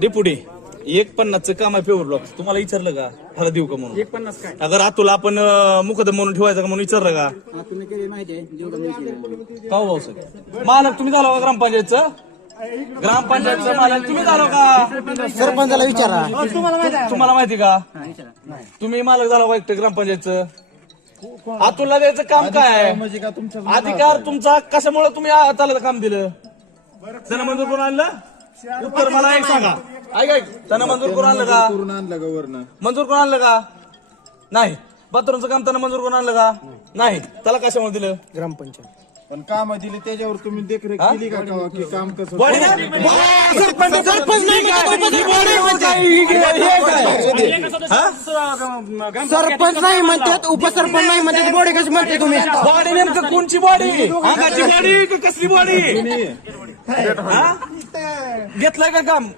deputy 150चं काम आहे paver block तुम्हाला विचारलं का ह्याला देऊ का म्हणून 150 काय अगर आतुला आपण मुकदम म्हणून ठेवायचं का म्हणून विचारलं का तुम्ही केली माहिती आहे देऊ का मी का हो भाऊ सर मालक तुम्ही झालो का ग्रामपंचायतचं मालक तुम्ही झालो का सरपंचाला विचारा तुम्हाला माहिती का तुम्ही मालक झाला एकटे ग्रामपंचायतचं आतुला द्यायचं काम काय आहे अधिकार तुमचा कशामुळे तुम्ही त्याला काम दिलं त्यानं मंजूर करून आणलं उत्तर मला एक सांगा ऐक त्यानं मंजूर करून आणलं का मंजूर करून आणलं का नाही बाथरूमचं काम त्यानं मंजूर करून आणलं का नाही त्याला कशामुळे दिलं ग्रामपंचायत पण काम दिली त्याच्यावर तुम्ही देखरेख केली का की काम कसं सरपंच नाही म्हणतात उपसरपंच नाही म्हणतात बॉडी कशी म्हणते तुम्ही बॉडी नेमकं कोणची बॉडी अंगाची बॉडी कसली बॉडी घेतलंय का काम